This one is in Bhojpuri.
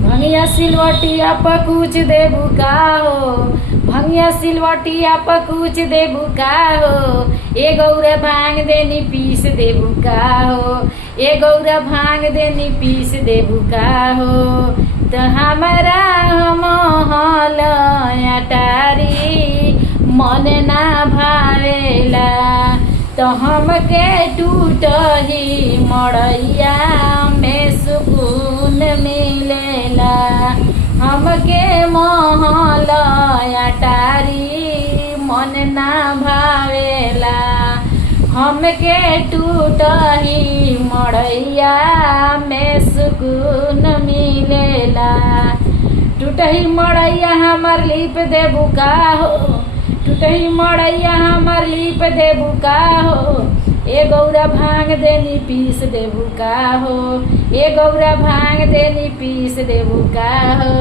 भंगिया सिलवटिया पकुच देबू का हो, भंगिया सिलवटिया पकुच देबू का हो, ए गौरा भांग देनी पीस देबू का हो, ए गौरा भांग देनी पीस देबू का हो। तो हमारा महल अटारी मन ना भावेला, तो हमके टूटही मड़ैया में सुकून मिलेला। हमके महल अटारी मन ना भावेला, हमके टूटही मड़ैया में सुकून मिलेला। टूटही मड़ैया हमर लिप देबू का हो, टूटही मड़ैया हमर लिप देबू का हो, ए गौरा भांग देनी पीस देबू का हो, ए गौरा भांग देनी पीस देबू का हो।